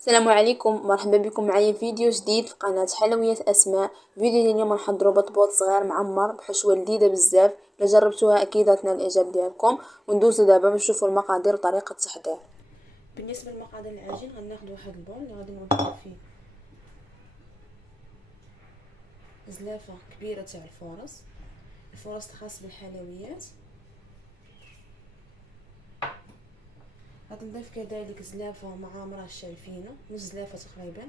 السلام عليكم، مرحبا بكم معايا فيديو جديد في قناة حلويات اسماء. فيديو ديال اليوم نحضروا بطبوط صغير معمر بحشوه لذيذه بزاف. الا جربتوها اكيد غتنال الاعجاب ديالكم. وندوزو دابا باش نشوفوا المقادير وطريقه التحضير. بالنسبه لمقادير العجين غناخذ واحد البول اللي غادي نوضع فيه زلافه كبيره تاع الفرص الخاص بالحلويات. غادي نضيف كذلك زلافه مع مرشه الفينو، نص زلافه تقريبا،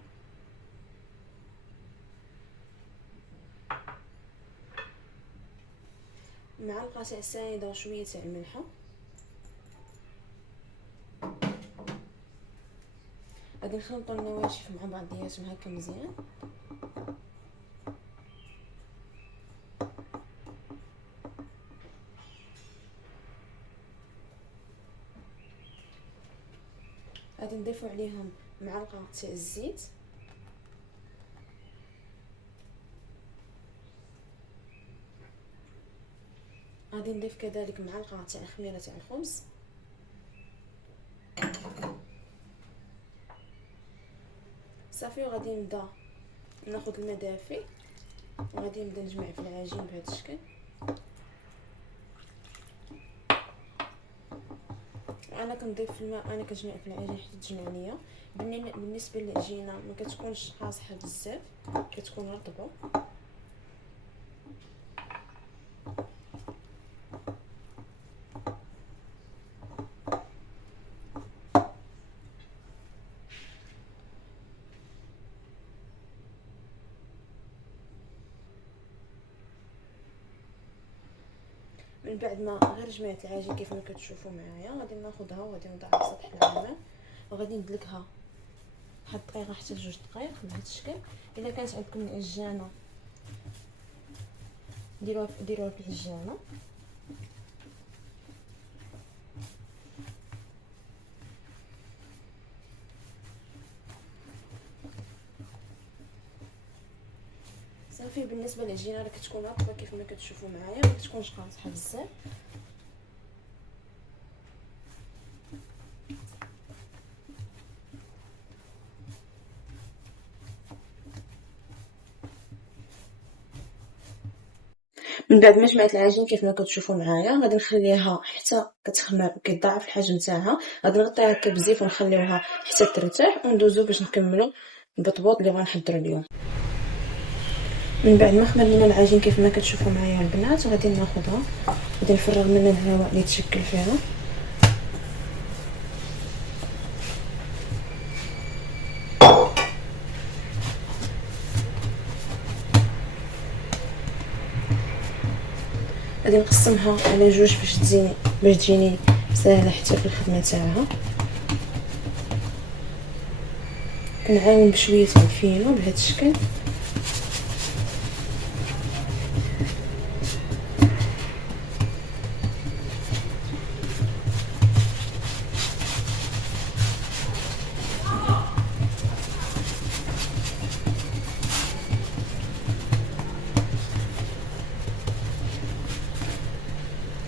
معلقه تاع سايده وشويه تاع الملحه. غادي نخلطوا النواشف مع بعضياتهم هكا مزيان. غادي نضيفوا عليهم معلقه تاع الزيت، غادي نضيف كذلك معلقه تاع خميره تاع الخبز، صافي. وغادي نبدا ناخذ الماء دافي وغادي نبدا نجمع في العجين بهذا الشكل. وانا كنضيف الماء، انا كنجمع في العجين حتى تجمع ليا. بالنسبه للعجينه ما كتكونش قاصحه بزاف، كتكون رطبه. من بعد ما غير جمعت العجين كيف ما كتشوفوا معايا، غادي ناخذها وغادي نوضعها على سطح العمل وغادي ندلكها واحد دقيقه حتى 2 دقائق بهذا الشكل. الا كانت عندكم العجانه ديروها في العجانه. صافي. بالنسبه للعجينه راه كتكون رطبه كيف ما كتشوفوا معايا، ما كتكونش قاصحه بزاف. من بعد ما جمعت العجين كيف ما كتشوفوا معايا، غادي نخليها حتى كتخمر كيضاعف الحجم تاعها. غادي نغطيها هكا بزيت ونخليوها حتى ترتاح وندوزو باش نكملوا البطبوط اللي غنحضروا اليوم. من بعد ما خمر لنا العجين كيف ما كتشوفوا معايا البنات، غادي ناخذها غادي نفرغ منها الهواء اللي تشكل فيها. غادي نقسمها على جوج باش تجيني ساهله حتى في الخدمه تاعها. كنعاون بشويه تاع الفينو بهذا الشكل.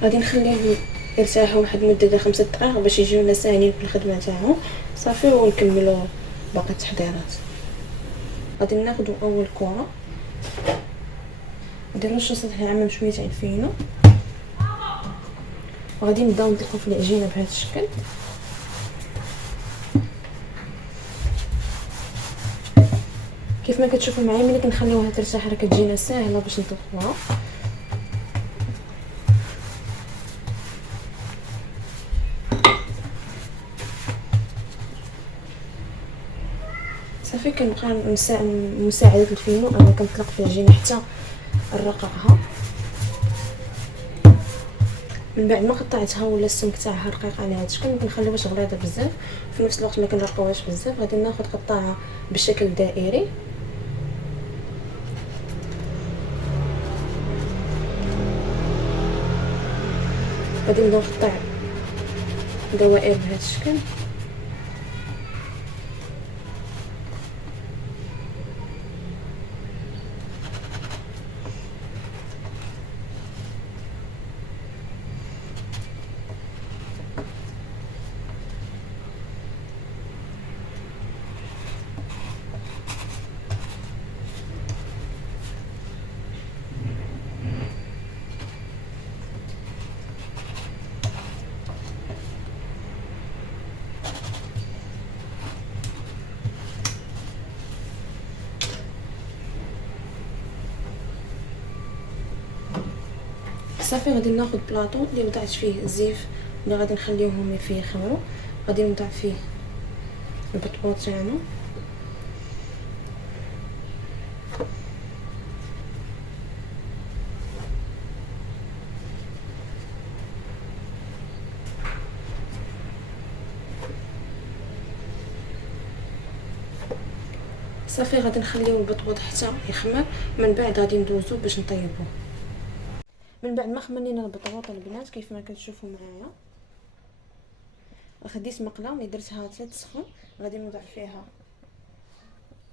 غادي نخليهم يرتاحوا واحد المده ديال 5 دقائق باش يجيونا ساهلين في الخدمه تاعهم. صافي. ونكملوا باقي التحضيرات. غادي ناخذوا اول كره، نديروا نص سطح العمل بشويه تاع الفينو وغادي نبداو نطلقوا في العجينه بهذا الشكل. كيف ما كتشوفوا معايا ملي كنخليوها ترتاح راه كتجينا ساهله باش نطلقوها. صافي. كنبقى مساعده الفينو، انا كنطلق في العجينه حتى نرققها. من بعد ما قطعتها ولا السمك تاعها رقيق على هذا الشكل، ما كنخليوهاش غليظه بزاف في نفس الوقت ما كنرقوهاش بزاف. غادي ناخذ قطعه بالشكل دائري، غادي نبدا نقطع دوائر بهذا الشكل. صافي غادي ناخذ بلاطو اللي وضعت فيه الزيف اللي غادي نخليوهم فيه يخمروا. غادي نوضع فيه البطبوط تاعنا، صافي غادي نخليو البطبوط حتى يخمر. من بعد غادي ندوزو باش نطيبوه. من بعد ما خمرنا البطبوط البنات كيف ما كتشوفوا معايا، خديت مقله اللي درتها حتى تسخن، غادي نوضع فيها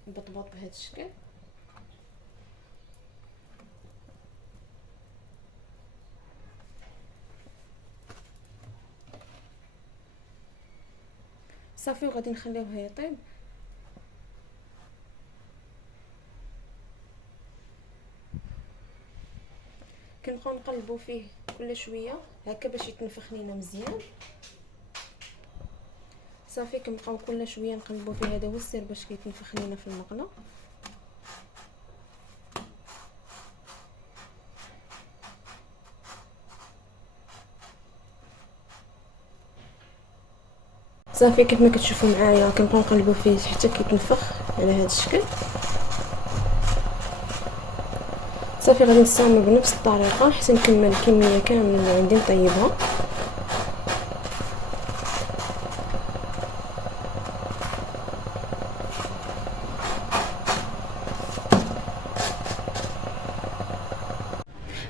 البطبوط بهذا الشكل. صافي وغادي نخليوه يطيب. كنبقاو نقلبوا فيه كل شويه هكا باش يتنفخ لينا مزيان. صافي كنبقاو كل شويه نقلبوا فيه، هذا هو السر باش كيتنفخ لينا في المقله. صافي كيف ما كتشوفوا معايا كنبقاو نقلبوا فيه حتى كيتنفخ على هذا الشكل. صافي غادي نستعمل بنفس الطريقه حتى نكمل الكميه كامله اللي عندي نطيبها.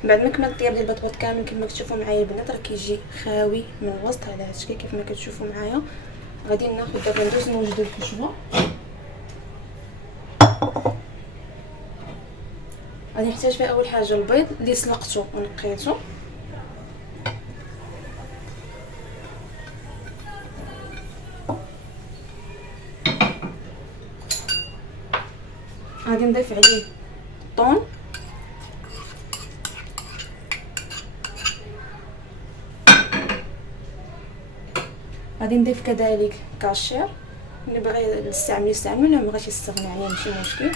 بعد ما كملت الطياب ديال البطبوط كامل كما كتشوفوا معايا البنات راه كيجي خاوي من الوسط على هذا الشكل كيف ما كتشوفوا معايا. غادي ناخذ دابا ندوز نوجدوا الحشوه. غادي نحتاج فيها اول حاجه البيض اللي سلقته ونقيته، غادي نضيف عليه الثوم، غادي نضيف كذلك كاشير، اللي بغى يستعمل ولا ما بغاش يستغنى عليه ماشي مشكل.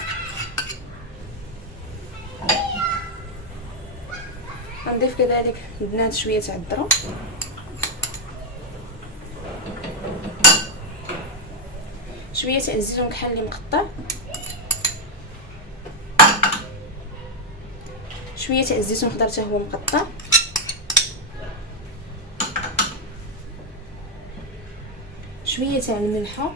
غنضيف كذلك البنات شويه تاع الذره، شويه تاع الزيتون كحل اللي مقطع، شويه تاع الزيتون خضر حتى هو مقطع، شويه تاع الملحه،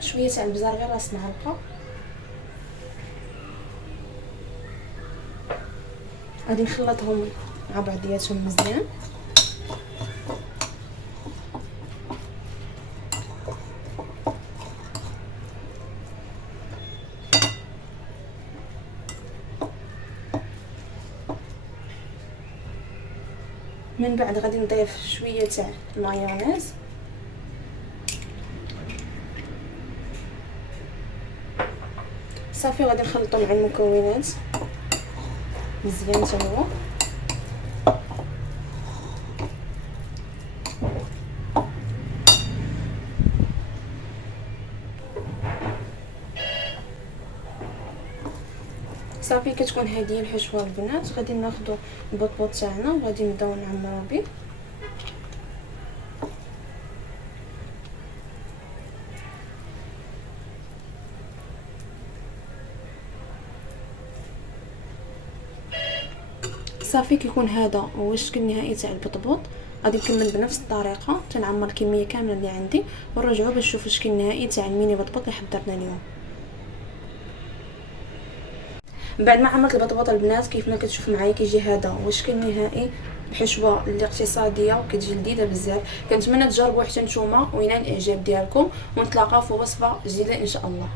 شويه تاع البزار غير راس معلقه. غادي نخلطهم مع بعضياتهم مزيان. من بعد غادي نضيف شويه تاع المايونيز، صافي غادي نخلطو مع المكونات مزيان حتى هو. صافي كتكون هذه الحشوه البنات. غادي ناخذوا البطبوط تاعنا وغادي نبداو نعمروا به. صافي كيكون هذا هو الشكل النهائي تاع البطبوط. غادي نكمل بنفس الطريقه تنعمر الكميه كامله اللي عندي ونرجعوا باش نشوفوا الشكل النهائي تاع الميني بطبوط اللي حضرنا اليوم. بعد ما عمرت البطبوط البنات كيف ما كتشوفوا معايا كيجي هذا هو الشكل النهائي، الحشوه اللي اقتصاديه وكتجي لذيذه بزاف. كنتمنى تجربوا حتى نتوما وينال الاعجاب ديالكم، ونتلاقاو في وصفه جديده ان شاء الله.